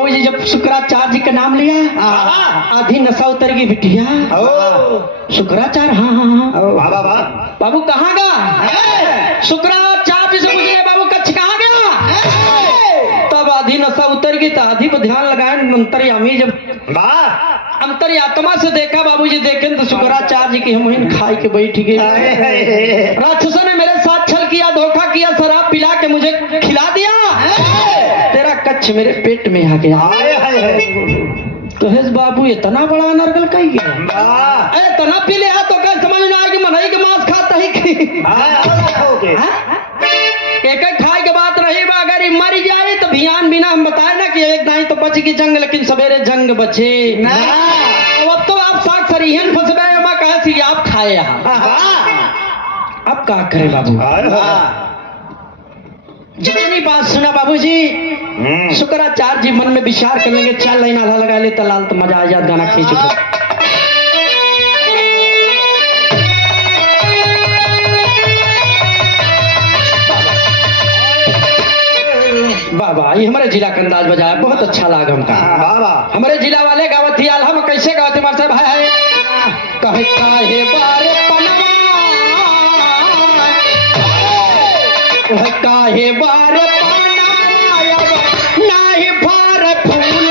बाबूजी जब शुक्राचार्य जी का नाम लिया आधी नशा उतर गई बिटिया। शुक्राचार्य हाँ हाँ हाँ बाबू कहाँ गया? शुक्राचार्य से मुझे बाबू कच्छ कहाँ गया? तब आधी नशा उतर गई तो आधी पर ध्यान लगाए अंतर्यामी जब अंतर्यात्मा से देखा बाबूजी देखे तो शुक्राचार्य की हम खाई के बैठ गए। राक्षसों ने मेरे साथ छल किया, धोखा किया, शराब पिला के मुझे खिला दिया, तेरा कच्छ मेरे पेट में आ गया। कहे बाबू इतना बड़ा अनर्गल कही गया तना पी ले तो क्या समझ में आएगी मनई के मांस खाता ही एक खाए के बात रही अगर मर जाए तो भियान बिना हम बताए ना कि एक नहीं तो बच गई जंग लेकिन सवेरे जंग बचे अब तो आप साग सरीहन फंस गए कहे आप खाए अब क्या करे बाबू? जितनी बात सुना बाबूजी शुक्राचार्य जी मन में विचार करेंगे चल लाइन आला लगा ले तलाल तो मजा आ जाए गाना खींच बाबा ये हमारे जिला का अंदाज बजाया बहुत अच्छा लगा हमका। हमारे जिला वाले गावत ही आल हम कैसे गावत मार साहब भाई कहे काहे बारे पनवा काहे बारे नाही भार फूल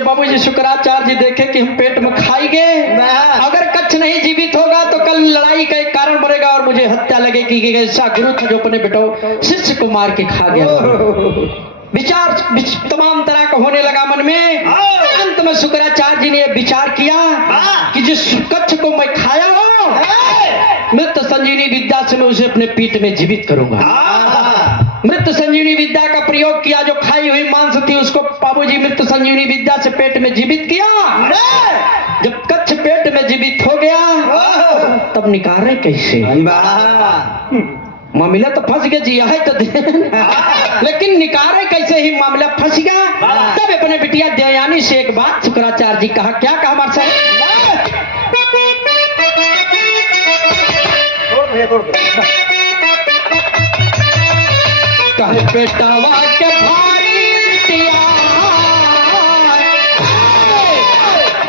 बाबूजी शुक्राचार्य जी देखे कि हम पेट में खाएंगे अगर कच्छ नहीं जीवित होगा तो कल लड़ाई का एक कारण बनेगा और मुझे हत्या लगेगी कि ऐसा गुरु था जो अपने बेटो शिष्य को मार के खा गया। विचार तमाम तरह का होने लगा मन में। अंत में शुक्राचार्य जी ने विचार किया कि जिस कच्छ को मैं खाया हूं मृत संजीवनी विद्या से मैं उसे अपने पेट में जीवित करूंगा। मृत संजीवनी विद्या का प्रयोग किया, जो खाई हुई मांस थी उसको बाबूजी मृत संजीवनी विद्या से पेट में जीवित किया। जब कच्छ पेट में जीवित हो गया तब निकाले कैसे? मामला तो फंस गया जिया है तो लेकिन निकाले कैसे ही मामला फंस गया। तब अपने बिटिया दयानी से एक बात शुक्राचार्य जी कहा, क्या कहा हमारे साहब? कहे पेटवा के भारी बिटिया,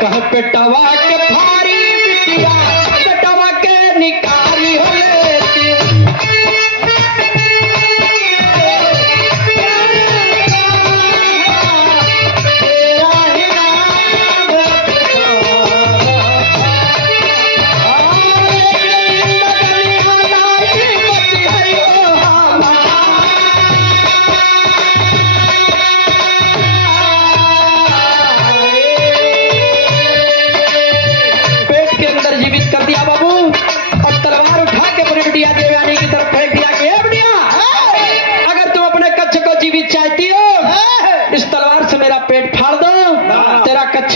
कहे पेटवा के भारी बिटिया, पेटवा के निकारी हो लेती।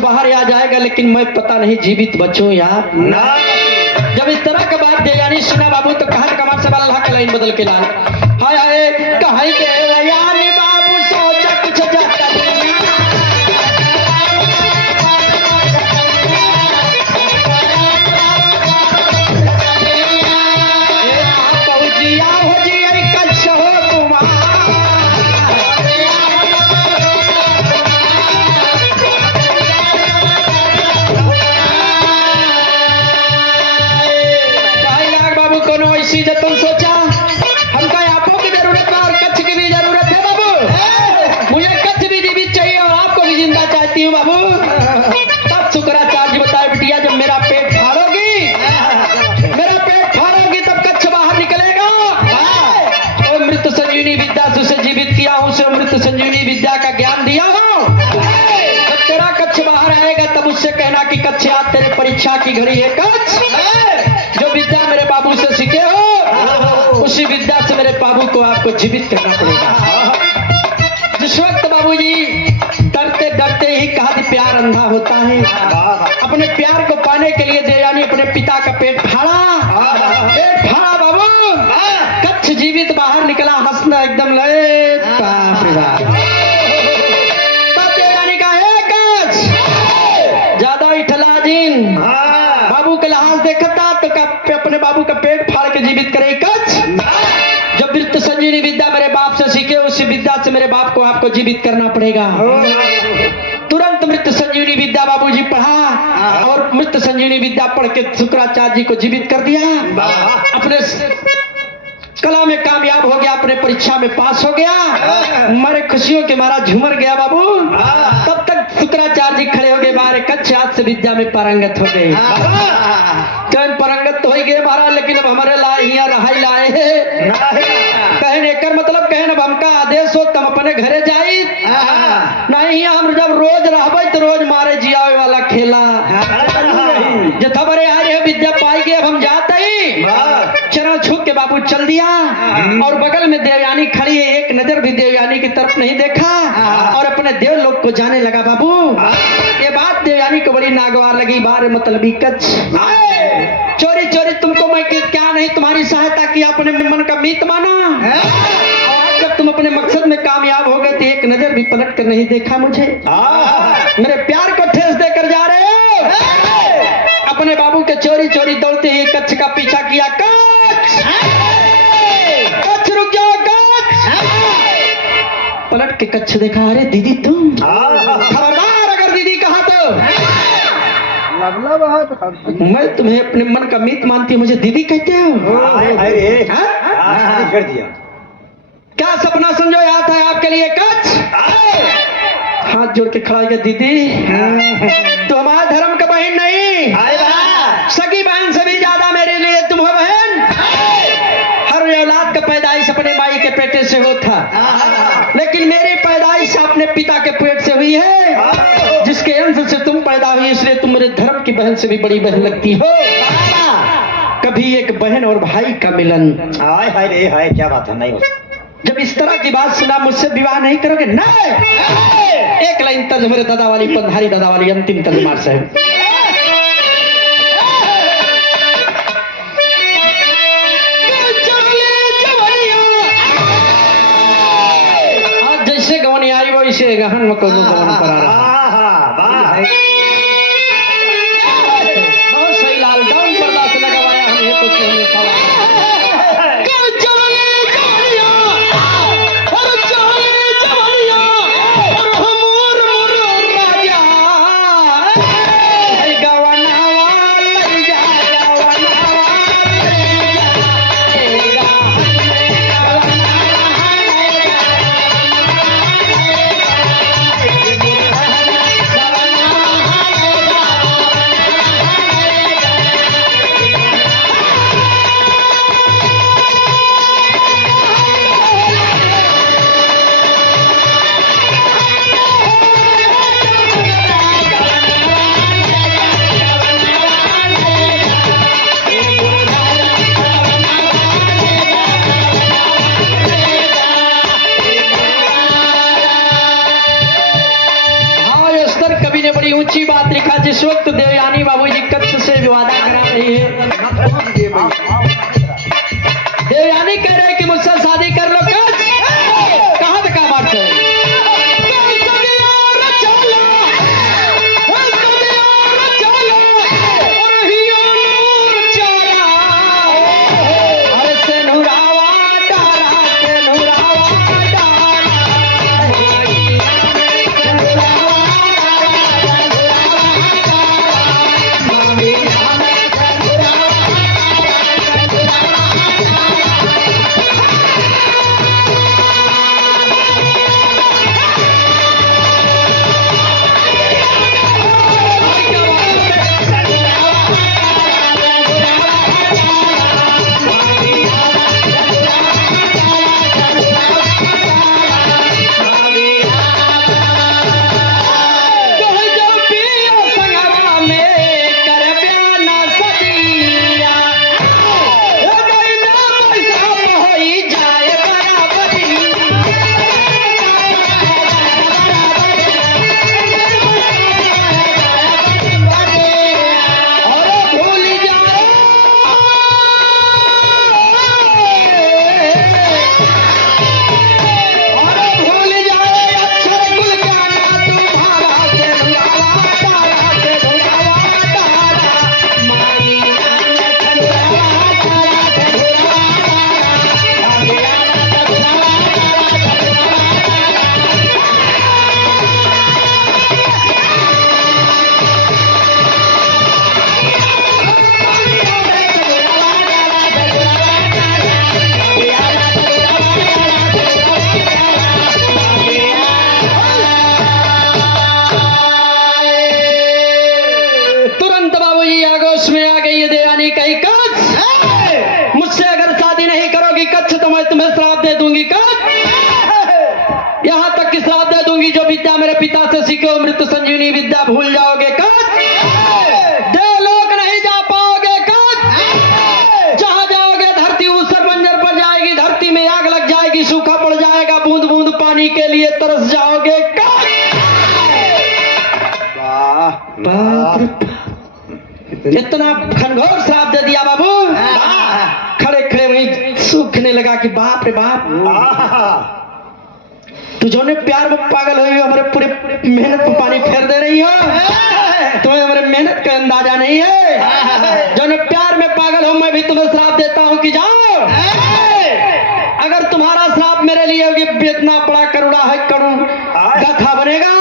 बाहर आ जाएगा लेकिन मैं पता नहीं जीवित बचूं यार ना। जब इस तरह का बात यानी सुना बाबू तो कहा कमाल से अल्लाह का लाइन बदल के ला हाय हाय कहीं के यानी बाबू सोचा कुछ जाता तुम सोचा हमको आपको की जरूरत है और कच्छ की भी जरूरत है बाबू। मुझे कच्छ भी जीवित चाहिए और आपको भी जिंदा चाहती हूँ बाबू। तब शुक्राचार्य बताए बिटिया जब मेरा पेट फाड़ोगी तब कच्छ बाहर निकल परीक्षा की घड़ी है कच्छ। जो विद्या मेरे बाबू से सीखे हो उसी विद्या से मेरे बाबू को आपको जीवित करना पड़ेगा। जिस वक्त बाबूजी डरते डरते ही कहा कि प्यार अंधा होता है, अपने प्यार को पाने के लिए देवयानी अपने पिता का पेट फाड़ा बाबू। कच्छ जीवित बाहर निकला, हंसना एकदम लगे बाप रे बाप। तब देवयानी का है कच्छ ज्यादा इठलाजिन बाबू के लिहाज देखता तो अपने बाबू का पेट फाड़ के जीवित करे कच्छ। जब वृत्त संजीवनी विद्या मेरे बाप से सीखे उसी विद्या से मेरे बाप को आपको जीवित करना पड़ेगा। तुरंत मृत संजीवनी विद्या बाबूजी पढ़ा और मृत संजीवनी विद्या पढ़ के शुक्राचार्य जी को जीवित कर दिया। अपने कला में कामयाब हो गया, अपने परीक्षा में पास हो गया, मारे खुशियों के मारा झूमर गया बाबू। तब तक शुक्राचार्य जी खड़े हो गए बाहर, कच्छ आज से विद्या में पारंगत हो गए। कौन पारंगत तो हो गए महाराज, लेकिन अब हमारे लाए यहाँ रहाई लाए है कहने कर मतलब कहन अब हमका आदेश हो तुम अपने घरे जाई नहीं, हम जब रोज रहबे तो रोज मारे जियावे वाला खेला जथा बरे आ रहे विद्या पाई गए, अब हम जाते ही चरण छू के बाबू चल दिया। और बगल में देवयानी खड़ी है, एक नजर भी देवयानी की तरफ नहीं देखा और अपने देव लोग को जाने लगा बाबू। ये बात देवयानी को बड़ी नागवार लगी। बार मतलबी कच्छ चोरी चोरी तुमको मैं क्या नहीं तुम्हारी सहायता की, अपने मन का मीत माना। और जब तुम अपने मकसद में कामयाब हो गए तो एक नजर भी पलट कर नहीं देखा मुझे, मेरे प्यार को ठेस देकर जा रहे हो। अपने बाबू के चोरी चोरी दौड़ते ही कच्छ का पीछा किया। कच्छ रुक जाओ कच्छ। पलट के कच्छ देखा, अरे दीदी तुम खबरदार, अगर दीदी कहा तो मैं तुम्हें अपने मन का मीत मानती हूँ, मुझे दीदी कहते हो। क्या सपना संजो याद है आपके लिए कच्छ? हाथ जोड़ के खड़ा हो गया, दीदी तो हमारे धर्म का बहन नहीं, सगी बहन से भी ज्यादा मेरे लिए तुम हो बहन। हर औलाद का पैदाइश अपने माई के पेटे से होता, लेकिन मेरी पैदाइश अपने पिता के पेट से हुई है, जिसके अंश से तुम पैदा हुई, इसलिए तुम मेरे धर्म की बहन से भी बड़ी बहन लगती हो। कभी एक बहन और भाई का मिलन, हाय क्या बात है, नहीं हो जब इस तरह की बात सुना मुझसे विवाह नहीं करोगे? नहीं। एक लाइन तर्ज मेरे दादा वाली पंधारी दादा वाली अंतिम तर्ज मार साहब। आज जैसे गवनी आई वैसे गहन में को गवन पर आ रहा। बहुत सही लाल डाउन पर्दा से लगावाया हम ये तो ऊंची बात लिखा। जिस वक्त देवयानी बाबूजी कच्छ से विवादा करा रही है, देवयानी कह रहे कि मुझसे शादी कर लो कच्छ। कहां तक बात है? इतना घनघोर श्राप दे दिया बाबू, खड़े खड़े वहीं सूखने लगा कि बाप रे बाप, तू जो ने प्यार में पागल हुई हो, हमारे पूरे मेहनत को पानी फेर दे रही हो, तुम्हें हमारे मेहनत का अंदाजा नहीं है। जो ने प्यार में पागल हो, मैं भी तुम्हें श्राप देता हूँ कि जाओ, अगर तुम्हारा श्राप मेरे लिए होगी, इतना बड़ा करुणा है, करुण गाथा बनेगा,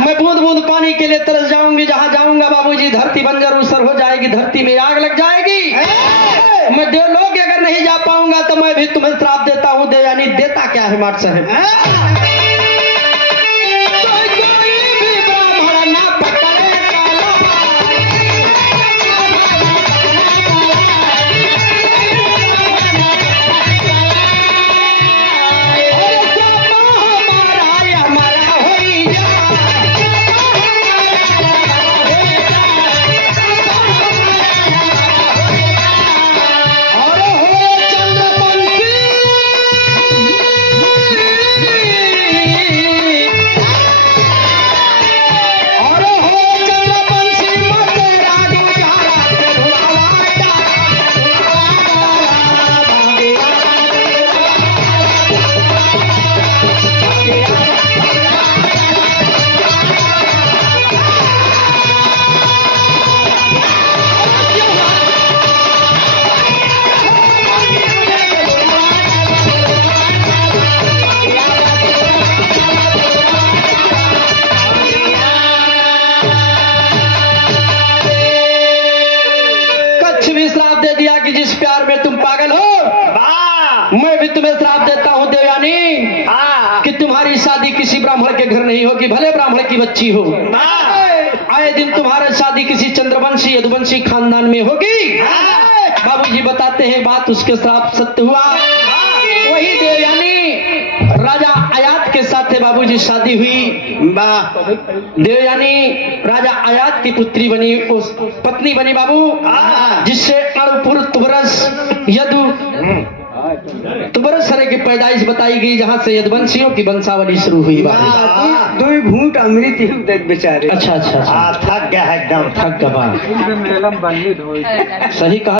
मैं बूंद बूंद पानी के लिए तरस जाऊंगी, जहां जाऊंगा बाबूजी धरती बंजर उसर हो जाएगी, धरती में आग लग जाएगी, मैं देवलोक अगर नहीं जा पाऊंगा तो मैं भी तुम्हें श्राप देता हूं। यानी देता क्या है माट साहब, भी श्राप दे दिया कि जिस प्यार में तुम पागल हो, मैं भी तुम्हें श्राप देता हूँ देवयानी, कि तुम्हारी शादी किसी ब्राह्मण के घर नहीं होगी, भले ब्राह्मण की बच्ची हो, आए दिन तुम्हारी शादी किसी चंद्रवंशी यदुवंशी खानदान में होगी। बाबूजी बताते हैं बात, उसके श्राप सत्य हुआ। वही देवयानी राजा आयात के साथ बाबूजी शादी हुई, देवयानी राजा आयात की पुत्री बनी, उस पत्नी बनी बाबू, जिससे अणुपुर तुबरस यदु तुबरस की पैदाइश बताई गई, जहां से यदुवंशियों की वंशावली शुरू हुई। दो घूंट अमृत बेचारे। अच्छा अच्छा, थक गया एकदम, थक गया, सही कहा।